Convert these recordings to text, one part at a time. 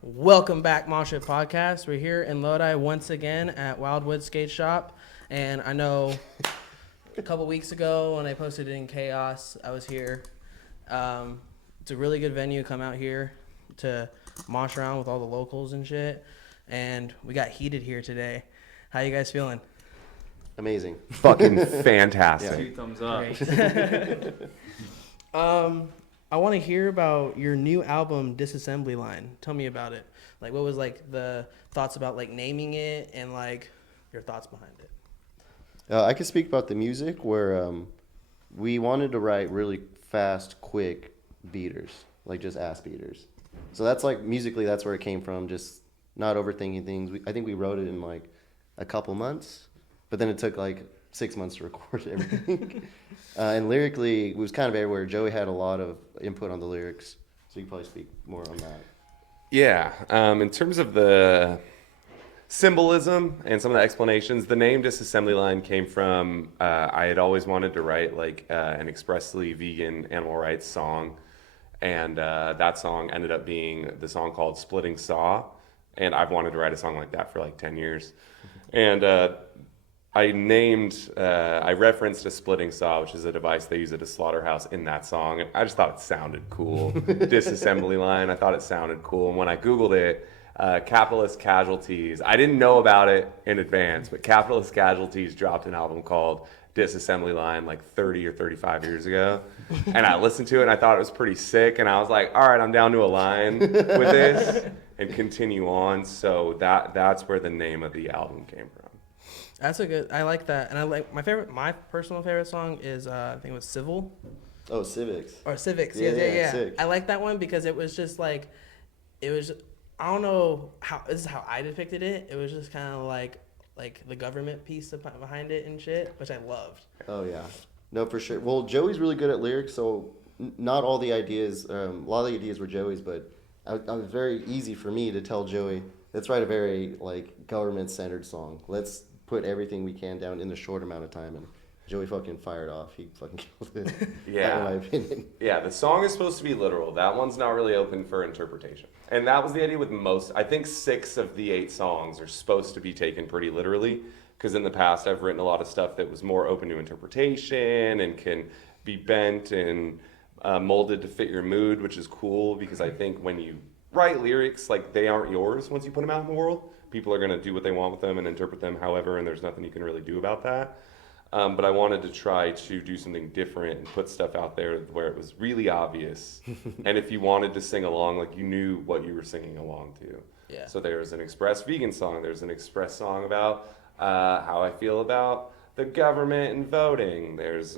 Welcome back, Mosh Pit Podcast. We're here in Lodi once again at Wildwood Skate Shop. And I know a couple weeks ago when I posted it in Chaos, I was here. It's a really good venue. Come out here to mosh around with all the locals and shit. And we got heated here today. How you guys feeling? Amazing. Fucking fantastic. 2 thumbs up. I want to hear about your new album, Disassembly Line. Tell me about it. Like, what was like the thoughts about like naming it and like your thoughts behind it? I could speak about the music where we wanted to write really fast, quick beaters, like just ass beaters. So that's like musically, that's where it came from. Just not overthinking things. I think we wrote it in like a couple months, but then it took like 6 months to record everything. And lyrically, it was kind of everywhere. Joey had a lot of input on the lyrics, so you could probably speak more on that. Yeah. In terms of the symbolism and some of the explanations, the name Disassembly Line came from I had always wanted to write like an expressly vegan animal rights song. And that song ended up being the song called Splitting Saw. And I've wanted to write a song like that for like 10 years. And I referenced a splitting saw, which is a device they use at a slaughterhouse in that song. And I just thought it sounded cool. Disassembly Line, I thought it sounded cool. And when I Googled it, Capitalist Casualties, I didn't know about it in advance, but Capitalist Casualties dropped an album called Disassembly Line like 30 or 35 years ago. And I listened to it and I thought it was pretty sick. And I was like, all right, I'm down to a line with this and continue on. So that's where the name of the album came from. That's a good. I like that, and I like my personal favorite song is I think it was Civil. Oh, Civics. Or Civics. Yeah. Yeah. I like that one because it was just like, it was. I don't know how this is how I depicted it. It was just kind of like the government piece behind it and shit, which I loved. Oh, yeah. No, for sure. Well, Joey's really good at lyrics, so not all the ideas, a lot of the ideas were Joey's, but it was very easy for me to tell Joey, let's write a very like government-centered song. Let's put everything we can down in the short amount of time, and Joey fucking fired off. He fucking killed it. Yeah. In my opinion. Yeah, the song is supposed to be literal. That one's not really open for interpretation. And that was the idea with most. I think 6 of the 8 songs are supposed to be taken pretty literally, because in the past I've written a lot of stuff that was more open to interpretation and can be bent and molded to fit your mood, which is cool, because I think when you write lyrics, like, they aren't yours once you put them out in the world. People are going to do what they want with them and interpret them however, and there's nothing you can really do about that. But I wanted to try to do something different and put stuff out there where it was really obvious. And if you wanted to sing along, like, you knew what you were singing along to. Yeah. So there's an express vegan song. There's an express song about how I feel about the government and voting. There's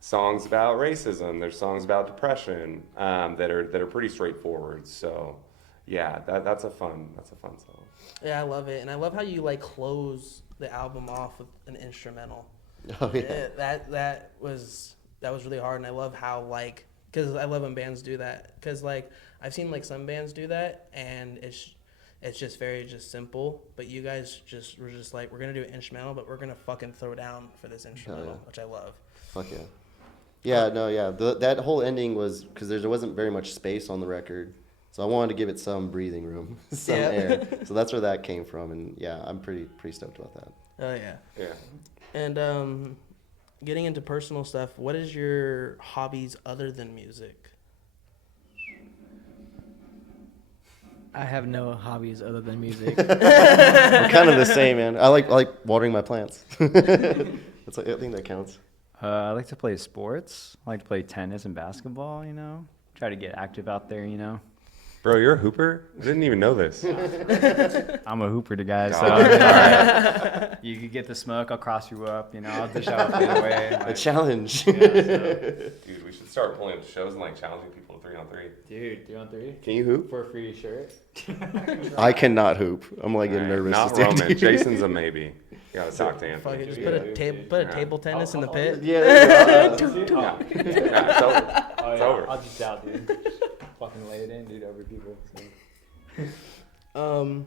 songs about racism. There's songs about depression that are pretty straightforward. So yeah, that's a fun song. Yeah, I love it, and I love how you like close the album off with an instrumental. Oh, yeah. That was really hard, and I love how like, because I love when bands do that, because like I've seen like some bands do that, and it's just very just simple. But you guys were just like, we're gonna do an instrumental, but we're gonna fucking throw down for this instrumental, which I love. Fuck yeah. Yeah, no, yeah. That whole ending was because there wasn't very much space on the record. So I wanted to give it some breathing room, some air. So that's where that came from, and yeah, I'm pretty stoked about that. Oh yeah. Yeah. And getting into personal stuff, what is your hobbies other than music? I have no hobbies other than music. We're kind of the same, man. I like watering my plants. I think that counts. I like to play sports. I like to play tennis and basketball, Try to get active out there, Bro, you're a hooper? I didn't even know this. I'm a hooper to guys, so God. you can get the smoke, I'll cross you up, I'll dish out the way. A challenge. Dude, we should start pulling up shows and like challenging people to 3-on-3. Dude, 3-on-3? Can you hoop? For a free shirt? I cannot hoop. I'm like getting nervous. Not Roman. Jason's a You maybe. You gotta talk to Fuck Anthony. it, just put a table tennis in the pit. Yeah. It's over. It's over. I'll just out, dude. Fucking lay it in, dude, over people. So.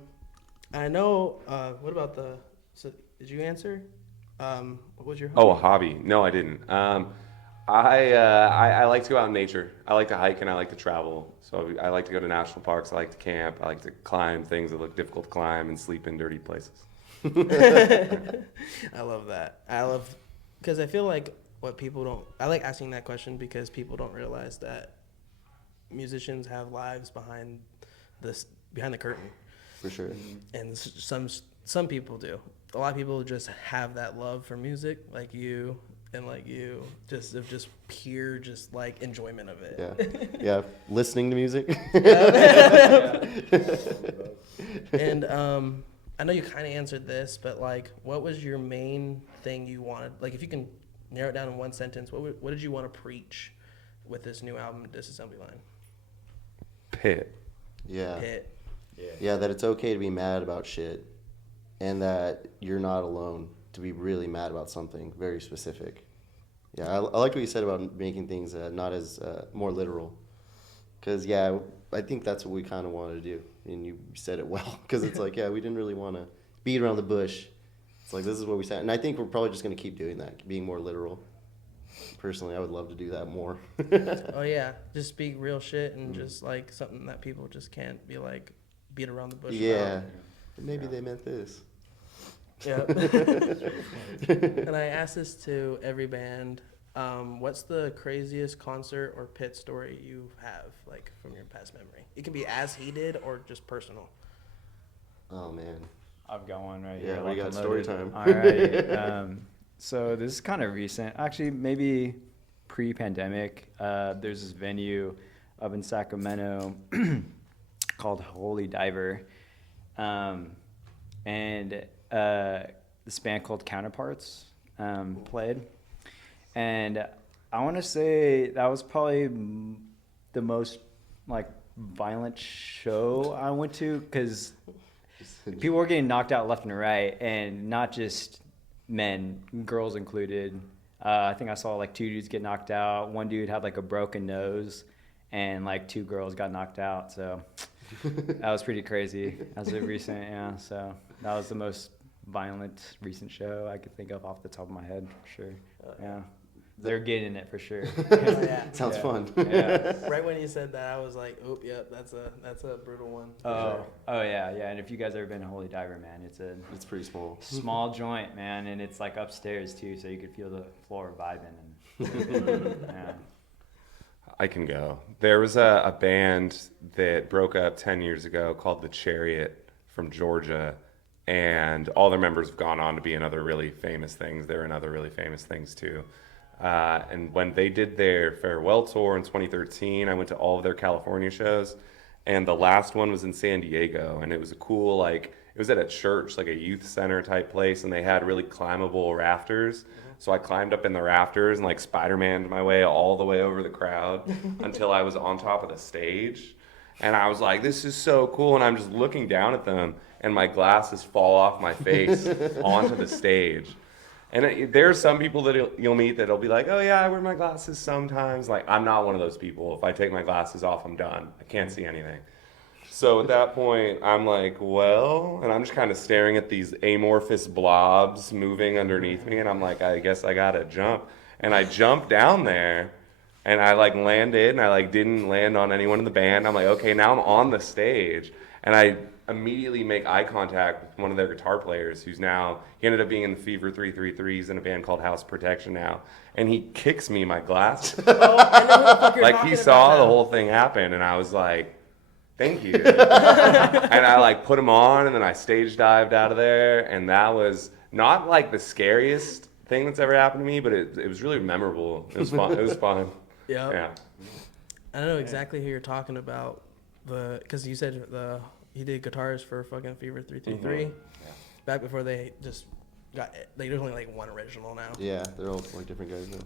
I know. What about so did you answer? What was your hobby? Oh, a hobby. No, I didn't. I like to go out in nature. I like to hike and I like to travel. So I like to go to national parks. I like to camp. I like to climb things that look difficult to climb and sleep in dirty places. I love that. Because I feel like what people don't. I like asking that question because people don't realize that musicians have lives behind the curtain. For sure. And some people do. A lot of people just have that love for music, like you. And like you, just pure, just like enjoyment of it. Yeah. Listening to music. And I know you kind of answered this, but like, what was your main thing you wanted? Like, if you can narrow it down in one sentence, what did you want to preach with this new album, Disassembly Line? Pit. Yeah. Pit. Yeah, that it's okay to be mad about shit, and that you're not alone to be really mad about something very specific. Yeah, I like what you said about making things not as more literal. Because, yeah, I think that's what we kind of wanted to do. And you said it well. Because it's like, yeah, we didn't really want to beat around the bush. It's like, this is what we said. And I think we're probably just going to keep doing that, being more literal. Personally, I would love to do that more. Oh, yeah. Just speak real shit and just like something that people just can't be like beat around the bush Yeah. about. Maybe they meant this. Yeah. And I ask this to every band. What's the craziest concert or pit story you have, like, from your past memory? It can be as heated or just personal. Oh, man. I've got one right here. Yeah, we got story time. All right. So this is kind of recent. Actually, maybe pre-pandemic. There's this venue up in Sacramento called Holy Diver. And this band called Counterparts played. And I want to say that was probably the most, like, violent show I went to, because people were getting knocked out left and right, and not just men, girls included. I think I saw, like, 2 dudes get knocked out. One dude had, like, a broken nose, and, like, 2 girls got knocked out. So that was pretty crazy as of recent, yeah. So that was the most violent recent show I could think of off the top of my head, for sure. Yeah. They're getting it for sure. Oh, yeah. Sounds fun. Yeah. Right when you said that, I was like, "Oop, yep, that's a brutal one." Oh yeah. And if you guys ever been to Holy Diver, man, It's pretty small. small joint, man, and it's like upstairs too, so you could feel the floor vibing. And yeah. I can go. There was a band that broke up 10 years ago called The Chariot from Georgia, and all their members have gone on to be in other really famous things. They're in other really famous things too. And when they did their farewell tour in 2013, I went to all of their California shows, and the last one was in San Diego, and it was a cool, like, it was at a church, like a youth center type place, and they had really climbable rafters. So I climbed up in the rafters and, like, Spider-Man'd my way all the way over the crowd until I was on top of the stage. And I was like, this is so cool. And I'm just looking down at them, and my glasses fall off my face onto the stage. And there are some people that you'll meet that'll be like, oh, yeah, I wear my glasses sometimes. Like, I'm not one of those people. If I take my glasses off, I'm done. I can't see anything. So at that point, I'm like, well, and I'm just kind of staring at these amorphous blobs moving underneath me. And I'm like, I guess I got to jump. And I jumped down there, and I, like, landed, and I, like, didn't land on anyone in the band. I'm like, okay, now I'm on the stage. And I immediately make eye contact with one of their guitar players, who's now, he ended up being in the Fever 333s in a band called House Protection now. And he kicks me my glasses. Oh, I know who the fuck you're Like, talking he saw about the now. whole thing happen, and I was like, thank you. And I, like, put them on, and then I stage dived out of there, and that was not, like, the scariest thing that's ever happened to me, but it was really memorable. It was fun. It was fun. Yep. Yeah. I know exactly who you're talking about. Because you said he did guitars for fucking Fever 333 back before they just got. There's only like one original now. Yeah, they're all, like, different guys now.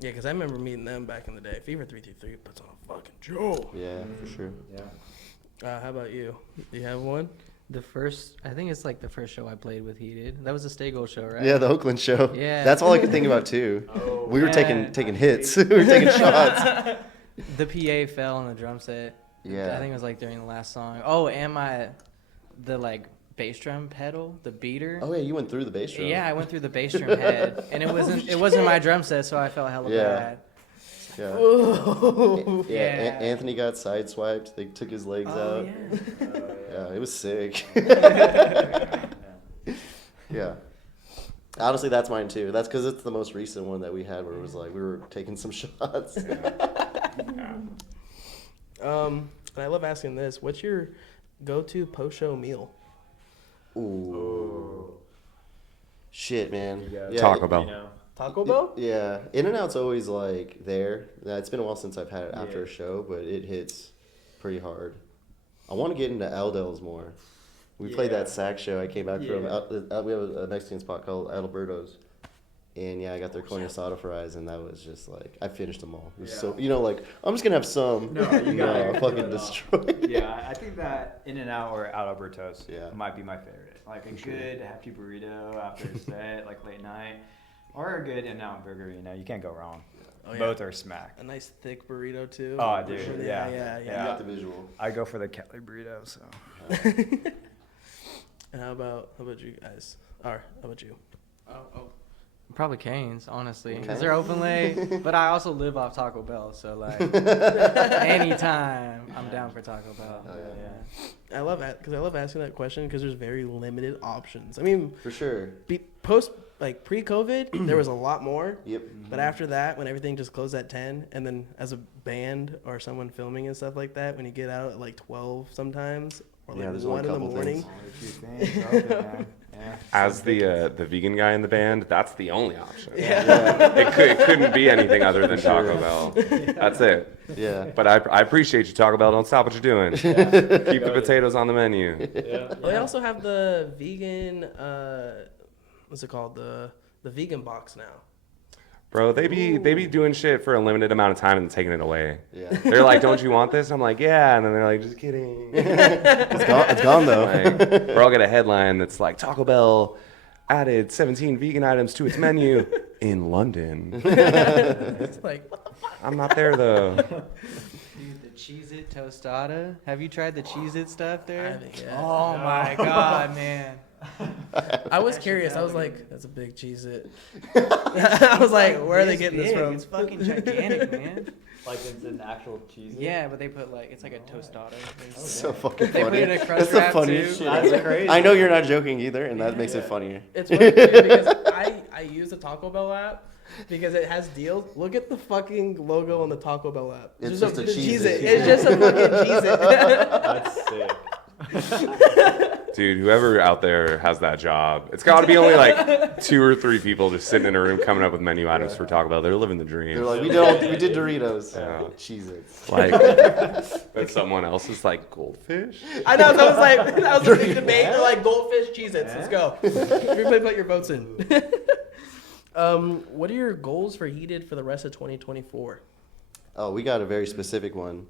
Yeah, because I remember meeting them back in the day. Fever 333 puts on a fucking show. Yeah, for sure. Yeah. How about you? Do you have one? I think it's like the first show I played with Heated. That was the Stay-Gold show, right? Yeah, the Oakland show. Yeah. That's all I could think about, too. Oh, We were yeah. taking hits. We were taking shots. The PA fell on the drum set. Yeah. I think it was like during the last song. Oh, and the like bass drum pedal, the beater. Oh, yeah, you went through the bass drum. Yeah, I went through the bass drum head, and it wasn't my drum set, so I felt hella Yeah. bad. Yeah. Ooh. Yeah. Yeah. Anthony got sideswiped. They took his legs out. Yeah. Yeah, it was sick. Yeah. Honestly, that's mine too. That's because it's the most recent one that we had where it was like we were taking some shots. And I love asking this. What's your go-to post-show meal? Ooh. Shit, man. Yeah, Taco Bell. Taco Bell? Yeah, In-N-Out's always like there. It's been a while since I've had it after Yeah. a show, but it hits pretty hard. I want to get into Aldel's more. We played that sax show. I came back from. We have a Mexican spot called Alberto's, and yeah, I got their corn asada fries, and that was just like I finished them all. It was so like I'm just gonna have some. No, you got it. fucking destroyed. Yeah, I think that In-N-Out or Alberto's Yeah. might be my favorite. Like a For sure. good hefty burrito after a set, like late night, or a good In-N-Out burger. You can't go wrong. Oh, yeah. Both are smack. A nice thick burrito too. Oh, dude, Yeah. yeah. You got the visual. I go for the Cali burrito. So And how about you guys? Or how about you? Probably Cane's, honestly, Okay. because they're open late. But I also live off Taco Bell, so like anytime I'm down for Taco Bell. Oh, yeah. I love that because I love asking that question because there's very limited options. I mean, For sure. pre-COVID, there was a lot more. Yep. But after that, when everything just closed at 10, and then as a band or someone filming and stuff like that, when you get out at like 12 sometimes, or Yeah, like there's only 1 in the a couple morning. things. only a few things open, man. Yeah. As the vegan guy in the band, that's the only option. Yeah. It couldn't be anything other than Taco Bell. That's it. Yeah. But I appreciate you, Taco Bell. Don't stop what you're doing. Keep the potatoes on the menu. Well, they also have the vegan, what's it called? The vegan box now. Bro, they be doing shit for a limited amount of time and taking it away. Yeah. They're like, "Don't you want this?" I'm like, "Yeah," and then they're like, "Just kidding." It's gone though. Like, or I'll get a headline that's like, "Taco Bell added 17 vegan items to its menu in London." It's like, what the fuck? I'm not there though. Dude, the Cheez-It tostada. Have you tried the Cheez-It stuff there? I haven't yet. Oh my god, man. I was curious. I was like, that's a big Cheez-It. I was like, where are they getting this from? It's fucking gigantic, man. Like it's an actual cheese. Yeah, but they put like, it's like a tostada. It's so fucking They funny. put it in a crust That's the wrap, funniest too. shit. That's crazy. I know you're not joking either, and that makes it funnier. It's funny too, because I use the Taco Bell app because it has deals. Look at the fucking logo on the Taco Bell app. It's just a Cheez-It. It's just a fucking Cheez-It. That's sick. Dude, whoever out there has that job, it's got to be only like 2 or 3 people just sitting in a room coming up with menu items for Taco Bell. They're living the dream. They're like, we did Doritos. Yeah. Cheez-Its. Like, but someone else is like goldfish. I know. So I was like, that was a big debate. They're like goldfish Cheez-Its. Let's go. Everybody put your votes in. What are your goals for Heated for the rest of 2024? Oh, we got a very specific one.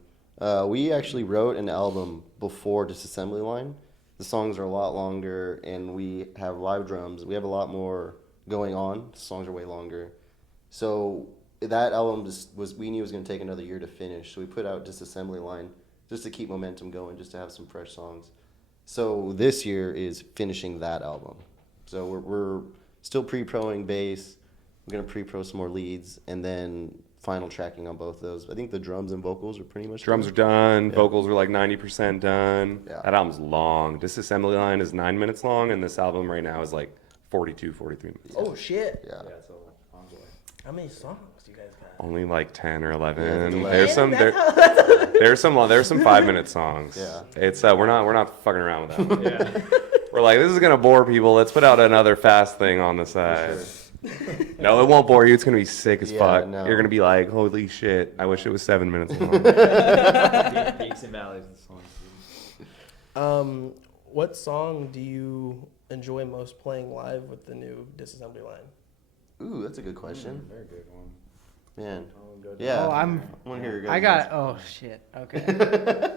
We actually wrote an album before Disassembly Line. The songs are a lot longer, and we have live drums. We have a lot more going on. The songs are way longer. So that album we knew it was going to take another year to finish. So we put out Disassembly Line just to keep momentum going, just to have some fresh songs. So this year is finishing that album. So we're still pre-proing bass. We're going to pre-pro some more leads, and then final tracking on both those. I think the drums and vocals are pretty much Drums are done. done. Vocals are like 90% done. Yeah. That album's long. Disassembly Line is 9 minutes long, and this album right now is like 42, 43 minutes. Oh shit! Yeah. so How many songs do you guys got? Only like 10 or 11. Yeah, the there's some Man, there's some 5-minute songs. Yeah. It's we're not fucking around with that one. yeah. We're like, this is gonna bore people. Let's put out another fast thing on the side. No, it won't bore you. It's gonna be sick as Yeah, fuck. no. You're gonna be like, holy shit! I wish it was 7 minutes long. Peaks and valleys and songs. What song do you enjoy most playing live with the new Disassembly Line? Ooh, that's a good question. Very good one. Man. Oh, good. Yeah. Oh, I want to hear your guys' I got. Oh shit. Okay.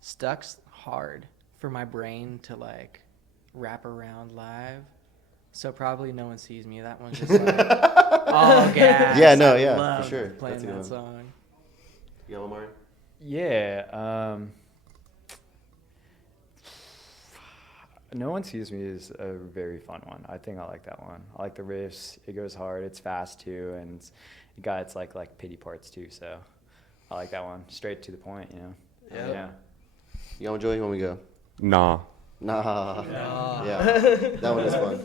Stuck's hard for my brain to like wrap around live. So probably No One Sees Me. That one's just like all gas. Yeah, no, I yeah, for love sure. playing That's a good that one. song. You got one more? Yeah. No One Sees Me is a very fun one. I think I like that one. I like the riffs. It goes hard. It's fast too, and got its like pity parts too. So I like that one. Straight to the point, you know. Yep. Yeah. You want Joey? When we go? Nah. Nah. Nah. Yeah, that one is fun.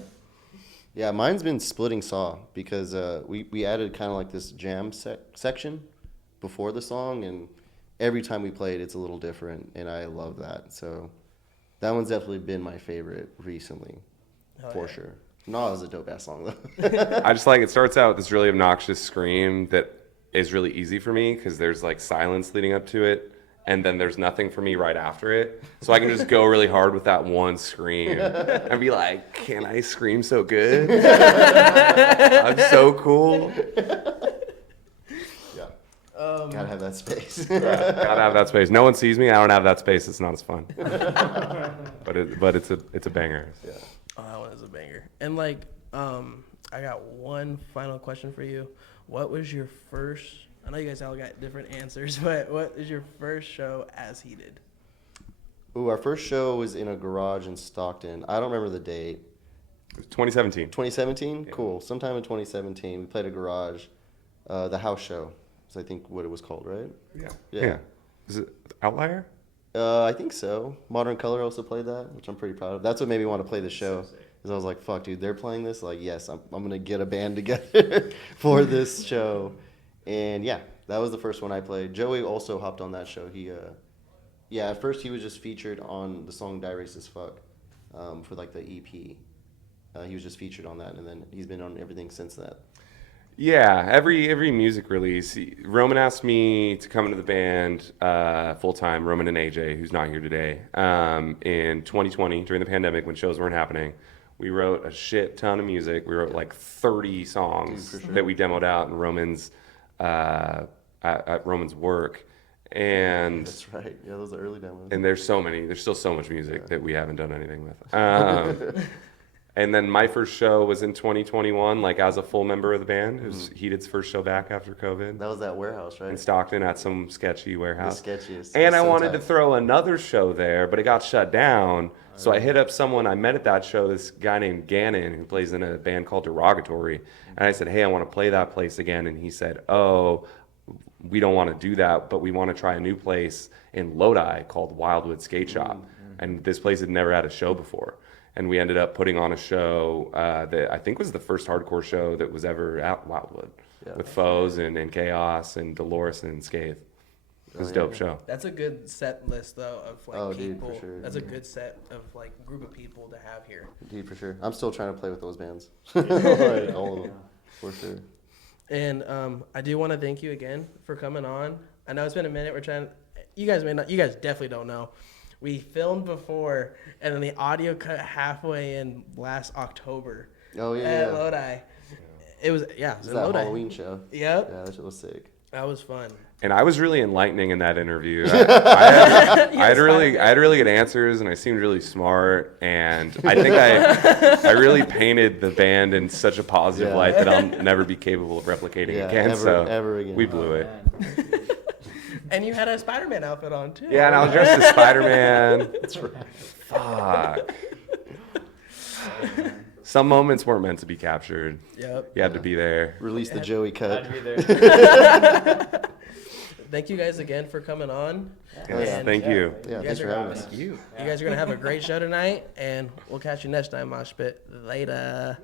Yeah, mine's been Splitting Saw because we added kind of like this jam section before the song, and every time we play it, it's a little different, and I love that. So that one's definitely been my favorite recently, for sure. Nah is a dope ass song though. I just like it starts out with this really obnoxious scream that is really easy for me because there's like silence leading up to it, and then there's nothing for me right after it. So I can just go really hard with that one scream and be like, can I scream so good? I'm so cool. Yeah. Gotta have that space. Gotta have that space. No one sees me. I don't have that space. It's not as fun. But it's a banger. Yeah. Oh, that one is a banger. And like, I got one final question for you. What was your first? I know you guys all got different answers, but what is your first show as Heated? Ooh, our first show was in a garage in Stockton. I don't remember the date. It was 2017. 2017? Yeah. Cool. Sometime in 2017, we played a garage. The house show is I think what it was called, right? Yeah. Is it Outlier? I think so. Modern Color also played that, which I'm pretty proud of. That's what made me want to play the show. Because I was like, fuck, dude, they're playing this? Like, yes, I'm going to get a band together for this show. And yeah, that was the first one I played. Joey also hopped on that show. Yeah, at first he was just featured on the song Die Racist as Fuck for like the EP. He was just featured on that, and then he's been on everything since that. Yeah, every music release, Roman asked me to come into the band full time. Roman and AJ, who's not here today, in 2020 during the pandemic when shows weren't happening. We wrote a shit ton of music. We wrote like 30 songs that we demoed out in Roman's at Roman's work, and That's right. Yeah, those are early demos. and there's still so much music that we haven't done anything with. And then my first show was in 2021, like as a full member of the band. It was Heated's first show back after COVID That was that warehouse, right? in Stockton at some sketchy warehouse. The sketchiest. And I So wanted to tight. throw another show there, but it got shut down. So I hit up someone I met at that show, this guy named Gannon, who plays in a band called Derogatory. And I said, hey, I want to play that place again. And he said, oh, we don't want to do that, but we want to try a new place in Lodi called Wildwood Skate Shop. And this place had never had a show before. And we ended up putting on a show that I think was the first hardcore show that was ever at Wildwood, with Foes and Chaos and Dolores and Scathe. It was a dope show. That's a good set list though of like dude, people. for sure. That's a good set of like group of people to have here. Dude, for sure. I'm still trying to play with those bands. All of them, for sure. And I do want to thank you again for coming on. I know it's been a minute. We're trying. You guys definitely don't know. We filmed before, and then the audio cut halfway in last October. Oh, yeah. At yeah. Lodi. It was It in was that Lodi. Halloween show. Yep. Yeah, that shit was sick. That was fun. And I was really enlightening in that interview. I had really good answers, and I seemed really smart. And I think I really painted the band in such a positive Yeah. light that I'll never be capable of replicating Yeah, again. ever again. We blew it. And you had a Spider-Man outfit on too. Yeah, and I was dressed as Spider-Man. That's right. Fuck. Some moments weren't meant to be captured. Yep. You had to be there. Release the Joey cut. Thank you guys again for coming on. Yes, And thank you. Yeah, You thanks guys for are having awesome. us. You guys are gonna have a great show tonight, and we'll catch you next time, Mosh Pit. Later.